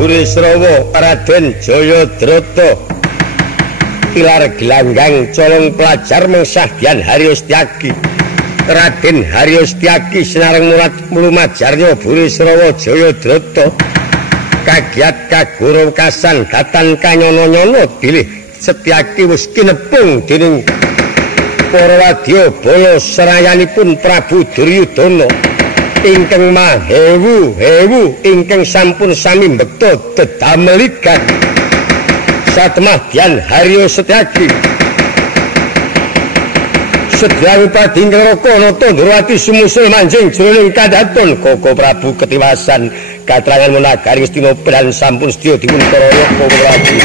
Burisrawa Raden Jayadrata tilar gelanggang colong pelajar mengsah Dian Haryostyaki Raden Haryostyaki sinareng mulat mlumajarya Burisrawa Jayadrata kagiat kagurung kasan datan kanyono-nyono bilih Setyaki wis kinepung dening para wadya bala serayanipun Prabu Duryudana ingkang mahewu ingkang sampun sami mbekta dedamelikan satemah Dian Haryostyaki sedaya padi ingkang raka nata Ndrawati sumusul manjing jroning kadaton Koko Prabu ketiwasan katrangan menagari Ngastina Prabu sampun sedya dipun karaya Koko Prabu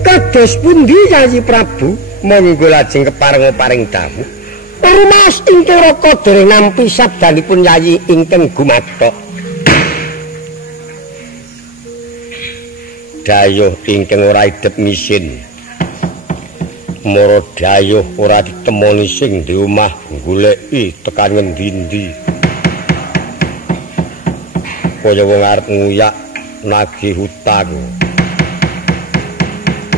Kados pundi Yayi Prabu monggo lajeng keparing dawuh rumaos ingkang raka dereng nampi sabdanipun Yayi ingkang gumathok dayuh ingkang ora idep misin mara dayuh ora ditemoni sing di omah goleki tekan ngendi-endi kaya wong arep nguyak nagih hutang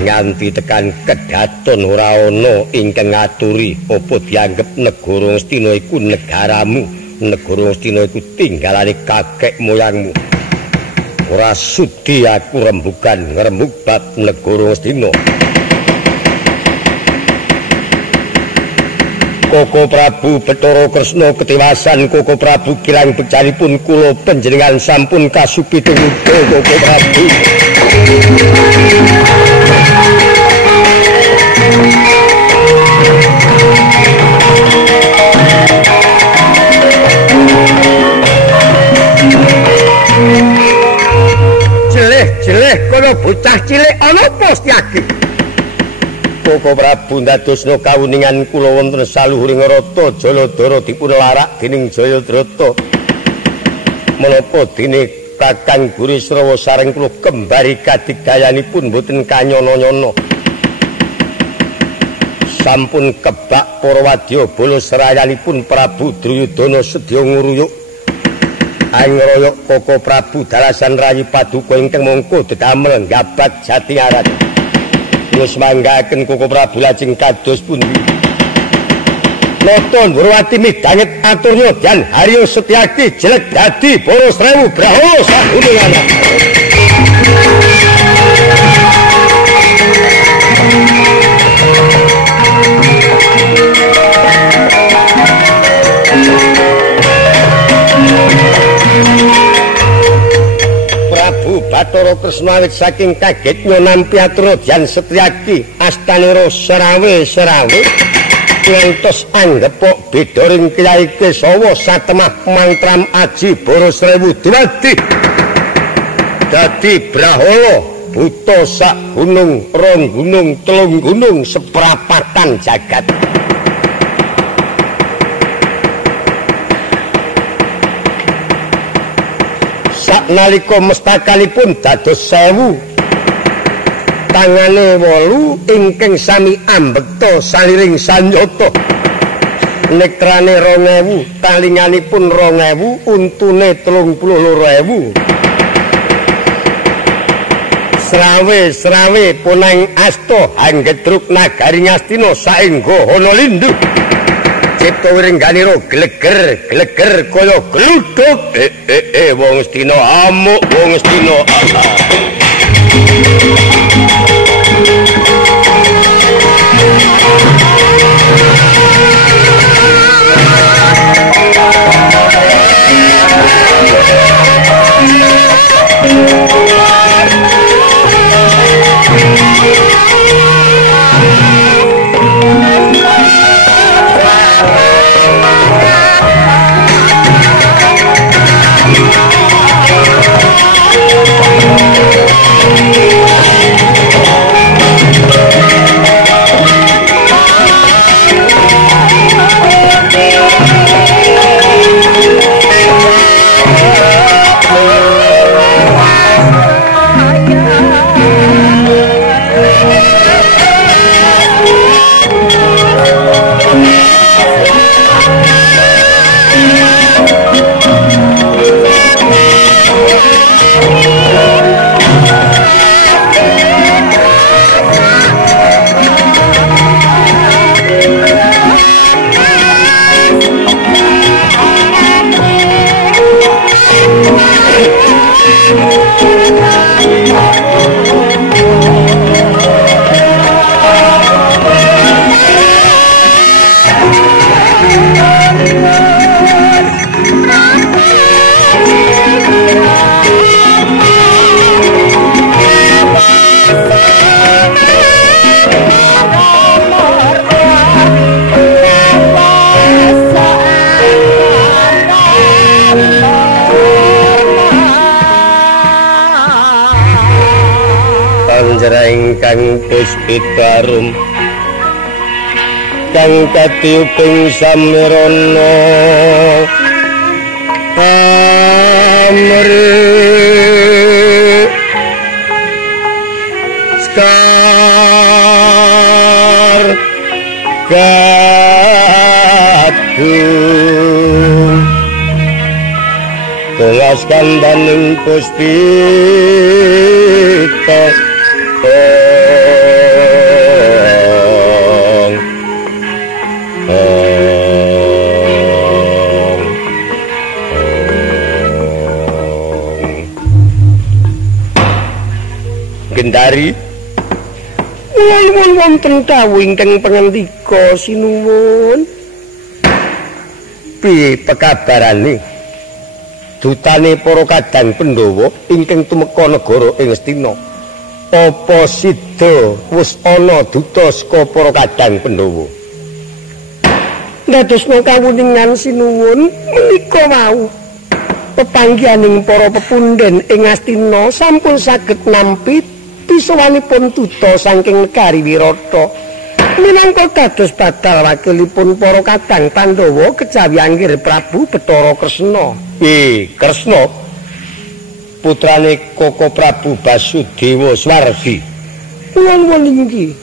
nganti tekan kedaton ora ana ingkang ngaturi apa dianggep negara Ngastina iku negaramu negara Ngastina iku tinggalane kakek moyangmu ora sudi aku ngrembug bab negara Ngastina Koko Prabu Bathara Kresna ketiwasan Koko Prabu kirang bekcanipun kula panjenengan sampun kasupitung Koko Prabu Jeleh kono bocah cilik ana apa Setyaki Koko Prabu ndadosna kawuningan kula wonten saluhuring rata Jaladara dipun larak dening Jayadrata menapa dene Kakang Burisrawa sareng kula kembari kadigdayanipun boten kanyono-nyono sampun kebak para wadya bala serayanipun Prabu Duryudana sedya nguruyuk angroyok Koko Prabu dalasan rayi paduka ingkang mongko dedamel nggabat jati arat terus manggaken Koko Prabu lajeng kados pundi Nata Ndrawati midanget aturnya Dian Haryostyaki jelek dadi boros rewu brahala saguning Prabu Bathara Kresna awit saking kagetnya nampi aturnya Dian Setyaki astanira serawe ngantos anggepok bedoring Kyai Kesawa satemah mantram aji boros rewu diwadi dadi brahala buta sak gunung rong gunung telung gunung seprapatan jagat saknalika mestakanipun dados 1000 tangane 8 ingkang sami ambekta saliring sanyata nekrane 2000 talinganipun 2000 untune 32.000 srawe punang asta anggedruk nagari Ngastina saengga ana lindhu cipta wiringganira gleger kaya gluduk wong Ngastina amuk wong Ngastina panjara ingkang puspitarum kang katiuping samirana amri skar gadung telas kandaning puspita Gendari nuwun wonten dawuh ingkang pangandika sinuwun piye pekabarane dutane para kadang Pandhawa ingkang tumeka negara ing Astina apa sida wis ana duta saka para kadang Pandhawa dadosna kawuningan sinuwun menika wau pepanggihaning para pepundhen ing Astina sampun saged nampi pisawanipun duta saking negari Wirata minangka dados badal wakilipun para kadang Pandhawa kejawi anggir Prabu Bathara Kresna. Kresna putrane Koko Prabu Basudewa Swargi. Wong-wong inggih.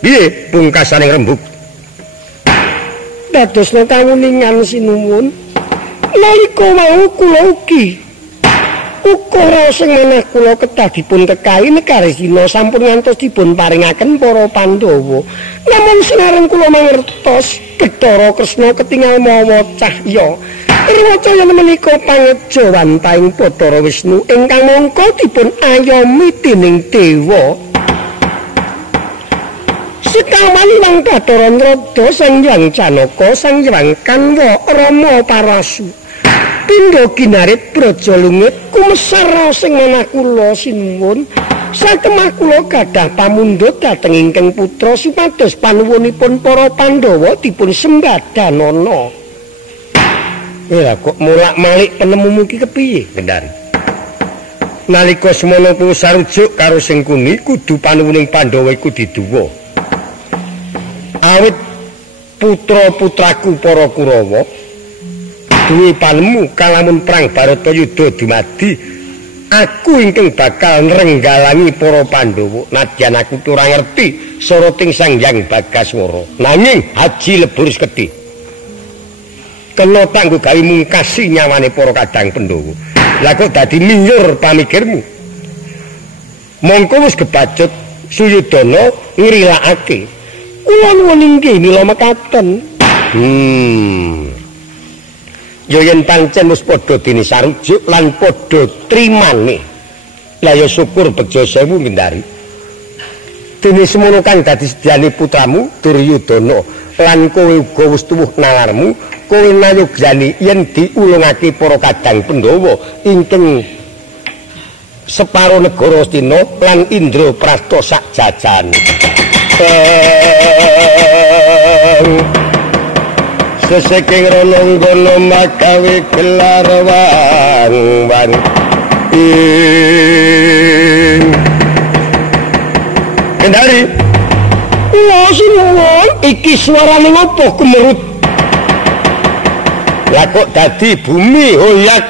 Piye pungkasaning rembug? Dadosna kawuningan sinuwun nalika wau kula ugi ukara sing manah kula kedah dipun tekahi negari Sina sampun ngantos dipun paringaken para Pandhawa. Namun sinareng kula mangertos Bathara Kresna ketingal mawa cahya. Irwacaya menika pangeja wantahing Bathara Wisnu ingkang mangka dipun ayomi dening dewa. Sekawali wang Bathara Nrada Sang Hyang Janaka Sang Hyang Kanwa Rama Parasu. Pindha ginarit braja lungit kumesar sing manah kula sinuwun sakemah kula gadah pamundhut dhateng ingkang putra supados panuwunipun para Pandhawa dipun sembadanana. Ya kok mulak-malik penemumu iki kepiye, Gendari? Nalika semana kuwi sarujuk karo sing kuni kudu panuwuning Pandhawa iku diduwa. Awit putra-putraku para Kurawa duwe panemu kalamun perang Baratayuda dumadi aku ingkang bakal nrenggalangi para Pandhawa nadyan aku ora ngerti soroting Sang Hyang Bagaswara nanging haji lebur sekedhi kena tanggo gawe mungkasi nyawane para kadang Pandhawa lha kok dadi minjur pamikirmu mongko wis kebacut Suyudana ngrilakake kula nuwun inggih mila mekaten ya yen pancen wis padha dene sarujuk lan padha trimane la ya syukur bejo sewu Gendari dene semono kang dadi sediyane putramu Duryudana lan kowe uga wis tuwuh nalarmu kowe nayogyani yen diulungake para kadang Pandhawa ingkang separo negara Astina lan Indraprastha sak jajane sesaking rananggana magawe gelar wang-wang Gendari lha sinuwun iki suarane ngopo gemerut lah kok dadi bumi hoyak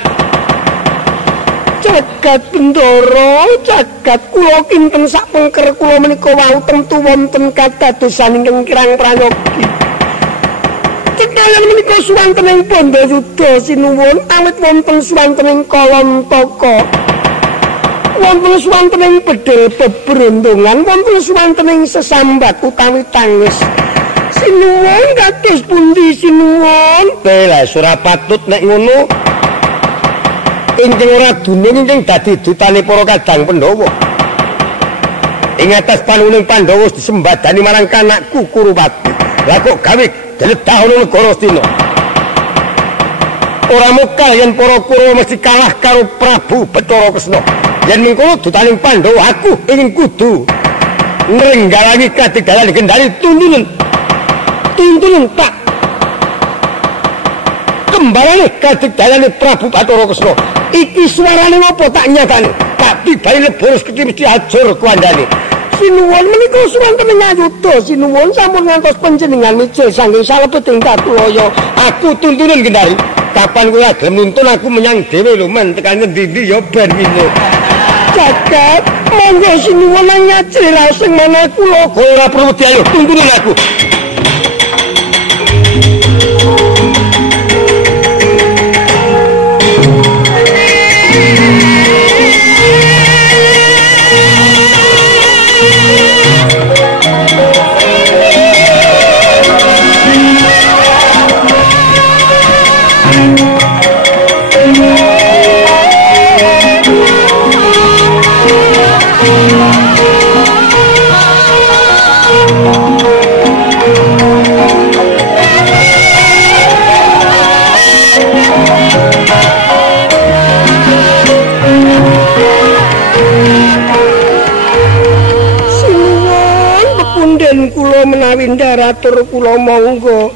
jagat Bendara jagat kula kinten sak pengker kula menika wau tentu wonten kadadosan ingkang kirang prayogi kaliyan menika suwantening Bandayuda sinuwun awit wonten suwantening Kalantaka wonten suwantening bedhil bebrondongan wonten suwantening sesambat utawi tangis sinuwun kados pundi sinuwun lha ora patut nek ngono ingkang ora duning ingkang dadi dutane para kadang Pandhawa ing atas panuwuning Pandhawa disembadani marang kanakku Kurupati lha kok gawe deletah ana negara Astina ora mokal yen para Kurawa mesti kalah karo Prabu Bathara Kresna yen mengkono dutaning Pandhawa aku ingin kudu nrenggalangi katidalan Gendari tuntunan tak kembarane katidalan Prabu Bathara Kresna iki suarane apa tak nyatane Pak Tibai lebur sekti mesti ajur kuandane. Sinuwun menika suwanten ngayuda sinuwun sampun ngantos panjenengan mijil saking salebeting Katuloyo. Aku tuntunan Gendari. Kapan kowe gelem nuntun aku menyang dhewe lho men tekan ngendi-endi ya ben ngene. Jagat, monggo sinuwun ngajri raseng manah kula. Ora perlu wedi ayo tuntunan aku. Kula menawi ndaratur kula monggo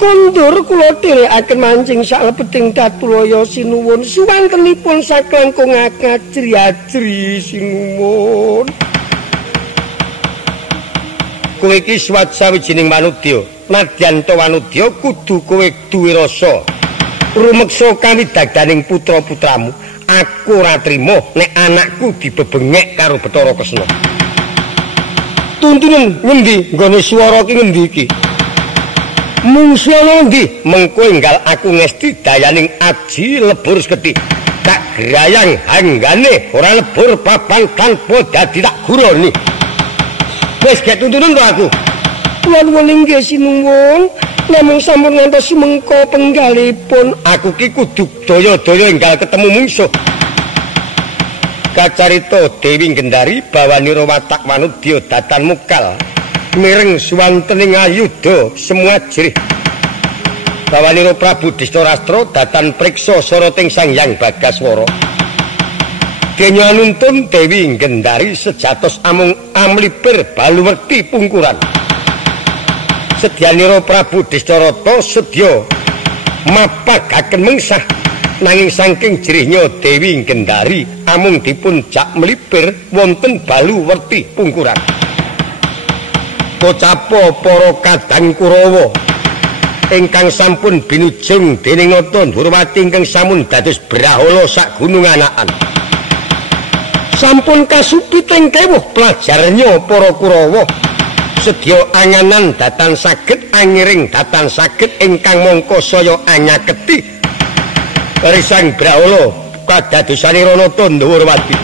kondur kula dherekaken mancing salebeting Katuloyo sinuwun suwantenipun saklengkung ngajri-ajri sinuwun. Kowe iki suwat sawijining manudya nadyan to wanudya kudu kowe duwe rasa rumeksa kawidagdaning putra-putramu. Aku ora trima nek anakku dibebengek karo Bathara Kresna. Tuntunan ngendi nggone swara ki ngendi iki? Mungsuh ndi mengko enggal aku ngesti dayaning aji lebur seketi. Tak grayang hanggane ora lebur papan tanpa dadi tak guroni. Wis gek tuntunan to aku. Kula nuwun nggih sinuwun, namung sampun ngantos mengko penggalipun aku ki kudu daya-daya enggal ketemu mungsuh. Kacarita Dewi Gendari bawanira watak manudya datan mukal mireng suwantening ayuda semua jerih. Bawanira Prabu Distorastra datan priksa soroting Sang Hyang Bagaswara. Denya nuntun Dewi Gendari sejatos amung amlipir baluwerti pungkuran. Sedyanira Prabu Distorata sedya mapagaken mengsah nanging saking jerihnya Dewi Gendari amung dipun jak melipir wonten baluwerti pungkuran. Kocapa para kadang Kurawa ingkang sampun binujung dening Nata Ndurwati ingkang sampun dados brahala sak gunung anakan. Sampun kasupiting kewuh pelajarnya para Kurawa sedya anganan datan saged angiring datan saged ingkang mangka saya anyaketi Risang brahala kadadosanira Nata Ndurwati.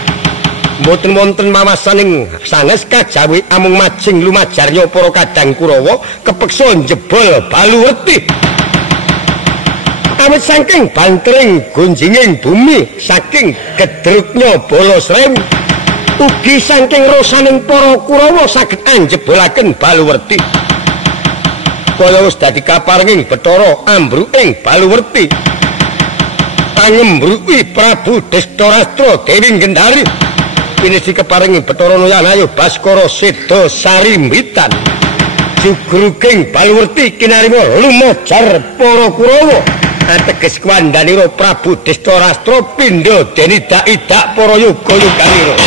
Mboten wonten mawasaning sanes kajawi amung majing lumajarnya para kadang Kurawa kepeksa njebol baluwerti. Awit saking bantering gunjinging bumi saking gedruknya bala srewu ugi saking rosaning para Kurawa saged anjebolaken baluwerti. Kaya wis dadi kaparinging Bathara ambruking baluwerti. Pangembruki Prabu Distorastra Dewi Gendari pinisi keparingi Bathara Nayanayu Baskara Seda Sarimbitan jugruging baluwerti kinarima lumajar para Kurawa ateges kuwandanira Prabu Distorastra pindha deni dak-idak para yoga-yoganira.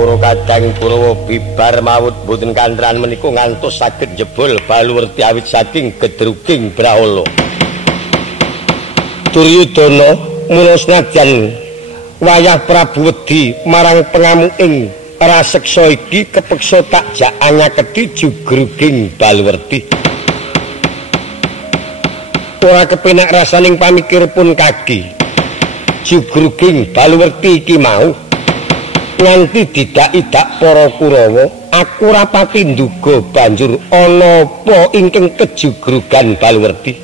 para kadang Kurawa bibar mawut boten kantran menika ngantos saged jebol Baluwerti awit saking gedruging Brahala. Duryudana mula senajan wayah Prabu wedi marang pengamuking raseksa iki kepeksa takjak anyaketi jugruging Baluwerti. Ora kepenak rasaning pamikiripun kaki. Jugruging Baluwerti iki mau nganti didak-idak para Kurawa, aku ora pati nduga banjur ana apa ingkang kejugrugan Baluwerti.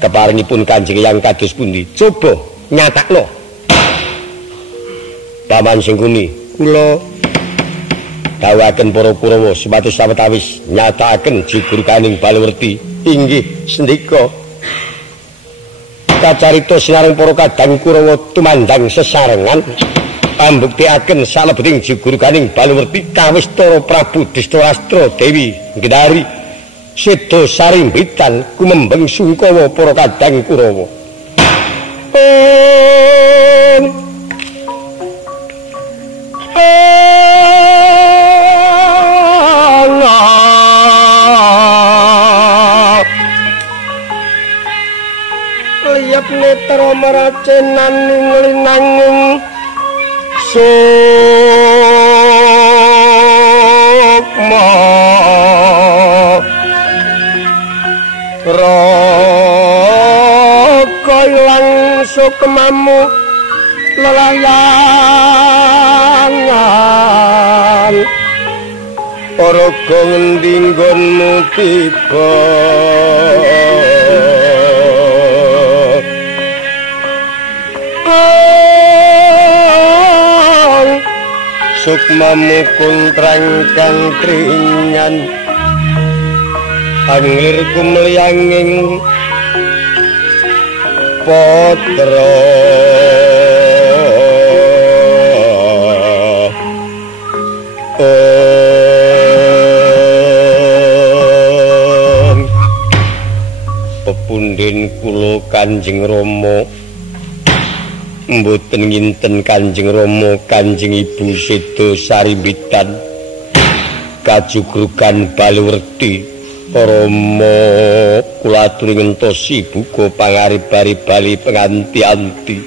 Keparingipun Kanjeng Hyang kados pundi? Coba nyatakno. Paman Singkuni, kula dawuhaken para Kurawa supados sawetawis nyatakaken jugruganing Baluwerti. Inggih, sendika. Kacarita sinareng para kadang Kurawa tumandang sesarengan pambuktikaken salebeting jugruganing Baluwerti kawistara Prabu Distarastra Dewi Gendari Seda sarimbitan kumembeng sungkawa para kadang Kurawa. Liap netra meracenan ninglinanging sukma raka ilang sukmamu lelayangan paraga ngendi nggonmu tiba sukmamu kuntrang kang tringan anglir kumliyanging patra pepunden kula Kanjeng Rama mboten nginten Kanjeng Rama Kanjeng Ibu Seda sarimbitan kajugrugan Baluwerti Rama kula aturi ngentosi buka pangarib-arib bali penganti-anti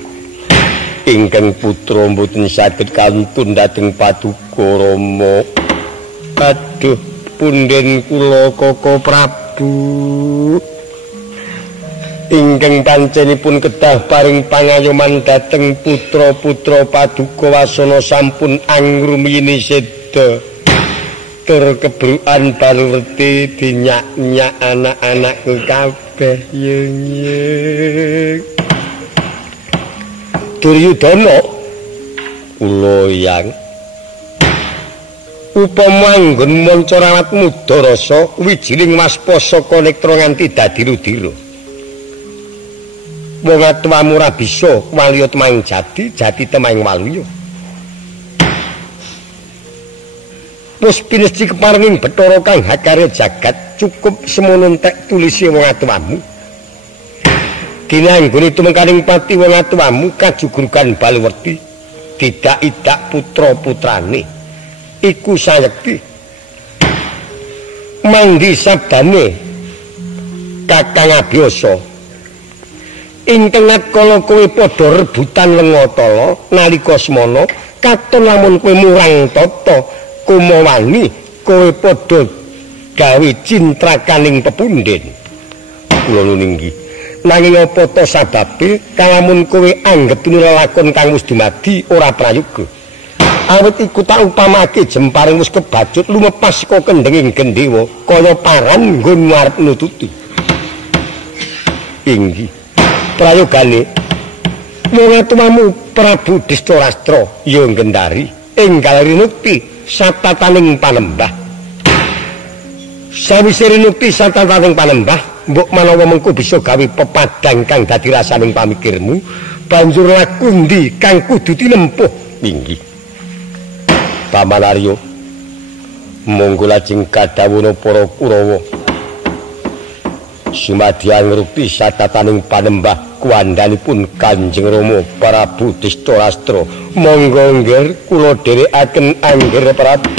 ingkang putra mboten saged kantun dhateng paduka Rama. Aduh punden kula Koko Prabu ingkang pancenipun kedah paring pangayoman dhateng putra-putra paduka wasana sampun angrumiyini seda terkebrukan Baluwerti dinyak-nyak anak-anakku kabeh yeng. Duryudana kula Hyang upama anggon manca rawat mudarasa wijining waspasa nektra nganti dadi rudira. Wong atuwamu ora bisa waliya temahing jati temahing waluya. Pus pinesti keparenging Bathara kang hakare jagat cukup semono entek tulise wong atuwamu. Dinanggone tumengkaning pati wong atuwamu kajugrugan Baluwerti didak-idak putra-putrane iku sayekti. Manggi sabdane Kakang Abiyasa ingkang kala kowe padha rebutan lengatala nalika semana katon lamun kowe murang tata kumawani kowe padha gawe cintrakaning pepunden kula nuninggi nanging apa ta sababe kalamun kowe anggep lelakon kang wis dumadi ora prayoga awit iku tak upamake jemparing wis kebacut lumepas saka kendhenging Gendhewa kaya paran nggon arep nututi inggih prayogane wong atuwamu Prabu Distarastra ya Gendari enggal rinukti satataning panembah. Sawise rinukti satataning panembah, mbok manawa mengko bisa gawe pepadang kang dadi rasaning pamikirmu, banjur laku ndi kang kudu tinempuh inggih. Paman Arya, monggo lajeng kadhawuhna para Kurawa. Sumadyan ngrukti satataning panembah kuandhanipun Kanjeng Rama Prabu Distarastra. Monggo nggih kula dherekaken angger Prabu.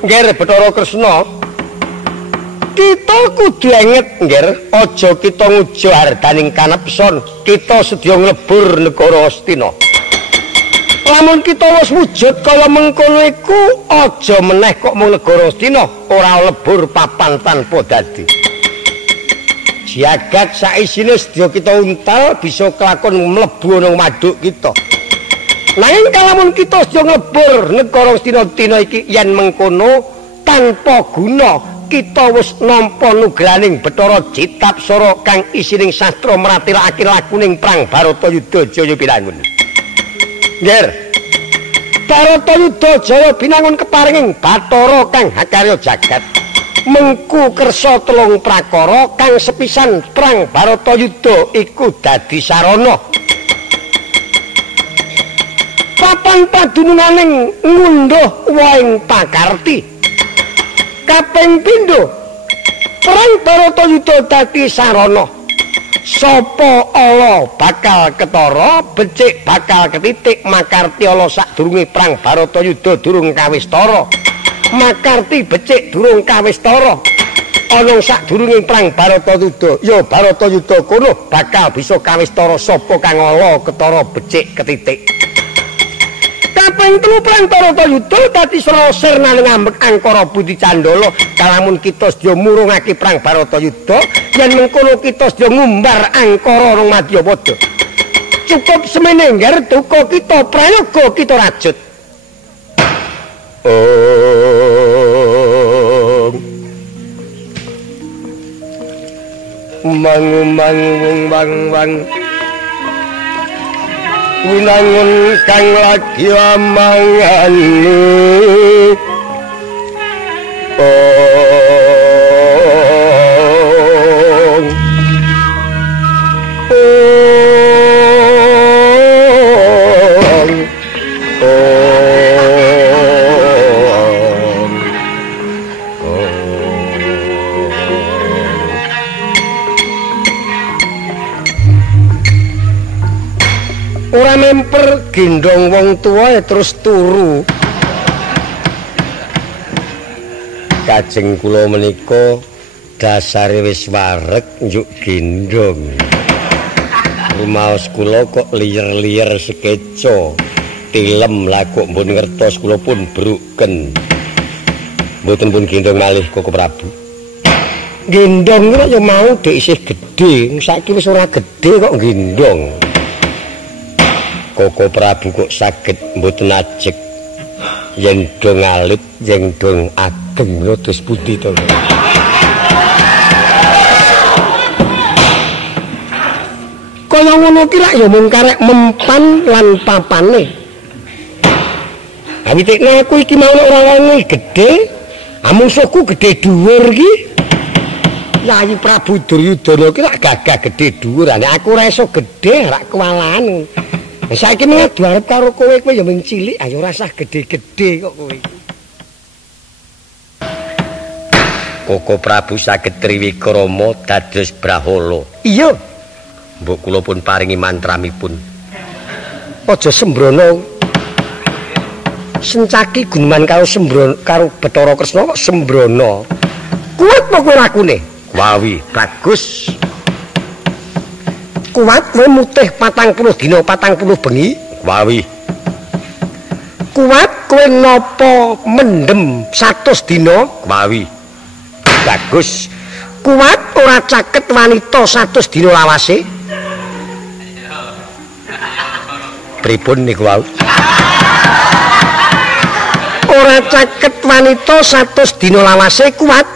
Nggih Bathara Kresna, kita kudu enget nggih, aja kita nguja hardaning kanepson, kita sedya nglebur negara Astina. Lamun kita wis wujud kaya mengkono iku, aja meneh kok mung negara Astina, ora lebur papan tanpa dadi. Jagat saisine sedya kita untal bisa kelakon mlebu nang waduk kita. Nanging kalamun kita sedya nglebur negara Astina iki yen mengkono tanpa guna, kita wis nampa nugraning Bathara Citapsara kang isining sastra mratelakake lakuning perang Baratayuda Jaya Binangun. Nggih. Baratayuda Jaya Binangun keparinging Bathara kang hakarya jagat. Mengku kersa telung prakara kang sepisan perang Baratayuda iku dadi sarana. Papan padununganing ngunduh waing pakarti. Kaping pindho perang Baratayuda dadi sarana. Sapa ala bakal ketara, becik bakal ketitik, makarti ala sadurunge perang Baratayuda durung kawistara. Makarti becik durung kawistara. Ana sadurunge perang Baratayuda, ya Baratayuda kono bakal bisa kawistara sapa kang ala ketara becik ketitik. Kaping 3 perang Baratayuda dadi srana ngambek Angkara Budi Candala. Kalamun kita sedya murungake perang Baratayuda, yen mengkono kita sedya ngumbar Angkara nang Madyapada. Cukup semene ngger duka kita prayoga kita rajut. Mang winangun kang lagi amangani ora memper gendong wong tuwa terus turu. Kajeng kula menika dasare wis wareg njuk gendong. Rumaos kula kok liyer-liyer sekeca. Tilem lah kok mbun ngertos kula pun bruken. Mboten pun gendong malih Koko Prabu. Gendong kok ya mau dek isih gedhe, saiki wis ora gedhe kok gendong. Koko Prabu kok saged mboten ajeg yen do ngalit yen do ageng terus putih to. Kaya ngono ki lak ya mung karek mempan lan papane. Awitekne aku iki mau ora wani gedhe, musuhku gedhe dhuwur ki. Yayi Prabu Duryudana ki lak gagah gedhe dhuwur, nek aku ora iso gedhe rak kewalahan. Saiki ngadu arep karo kowe ya mung cilik, ayo rasah gedhe-gedhe kok kowe. Koko Prabu saged triwikrama dados Brahala. Iya. Mbok kula pun paringi mantramipun. Aja sembrono. Sencaki guneman karo sembrono karo Bathara Kresna kok sembrono. Kuwat apa kowe lakune? Wawi, bagus. Kuat kowe mutih 40 dina 40 bengi. Wawi. Kuat kowe napa mendem 100 dina. Wawi. Bagus. Kuat ora caket wanita 100 dina lawase. Pripun niku wau? Ora caket wanita 100 dina lawase kuat.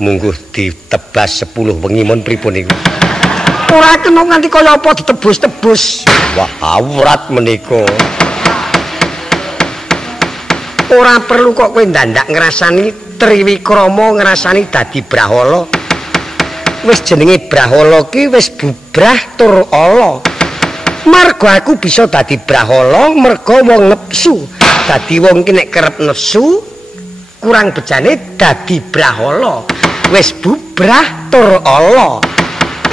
Mungguh ditebas 10 wengi mon pripun niku? Ora kena nganti kaya apa ditebus-tebus. Wah, awrat menika. Ora perlu kok kowe ndandak ngrasani Triwikrama ngrasani dadi Brahala. Wis jenenge Brahala ki wis bubrah tur ala. Marga aku bisa dadi Brahala merga wong nepsu. Dadi wong ki nek kerep nepsu kurang bejane dadi Brahala. Wis bubrah tur ala.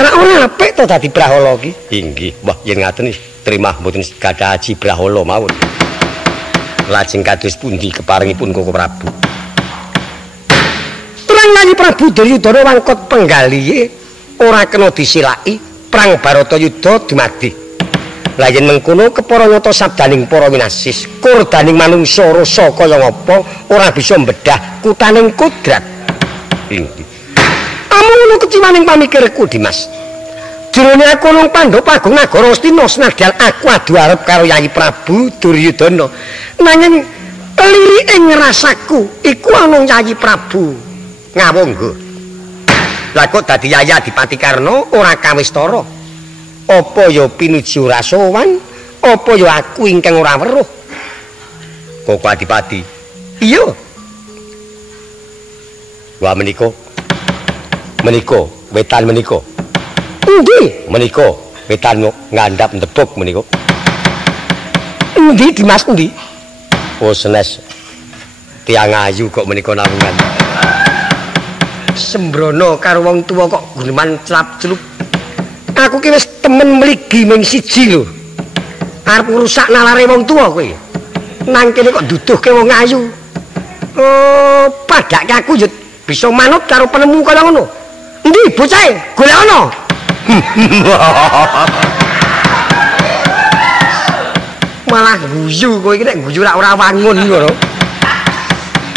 Ora apik to dadi Brahala ki. Inggih. Wah, yen ngaten trimah mboten gadah aji Brahala mawon. Lajeng kados pundi keparingipun Koko Prabu? Terang Nyayi Prabu Duryudana wangkot penggalihe ora kena disilaki perang Baratayuda dumadi. Lah yen mengkono kepara nyata sabdaning para winasis, kurdaning manungsa rasa kaya ngapa ora bisa mbedah kutaning kodrat. Inggih. Amun keciwaning pamikirku Dimas. Jroning aku nang Pandhawa Agung Nagara Astina senadyan aku adu arep karo Yayi Prabu Duryudana. Nanging lirike ngrasaku iku ana Yayi Prabu Ngawangga. Lah kok dadi Yayi Adipati Karna ora kawistara. Apa ya pinuju rasowan, apa ya aku ingkang ora weruh. Koko Adipati. Iya. Wah menika. Menika wetan menika. Endi? Menika wetan ngandhap ndebuk menika. Endi Dimas endi? Oh senes. Tiang ayu kok menika nawungan. Sembrono karo wong tuwa kok guneman celap-celup. Aku ki wis temen mligi ming siji lho. Arep ngrusak nalare wong tuwa kowe. Nang kene kok duduhke wong ayu. Oh, padake aku yo bisa manut karo penemu kaya ngono. Endi bocahe? Golek ana. Malah guyu kowe iki nek guyu ora wangun ngono.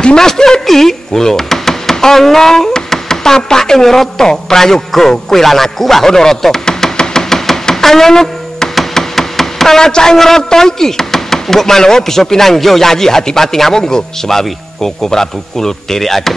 Dimas iki kula ana tapake ngrata prayoga kowe lan aku wah ana rata. Ana palacake ngrata iki mbok manawa bisa pinanggih Yayi Adipati Ngawangga. Sewawi Koko Prabu kula dherekaken.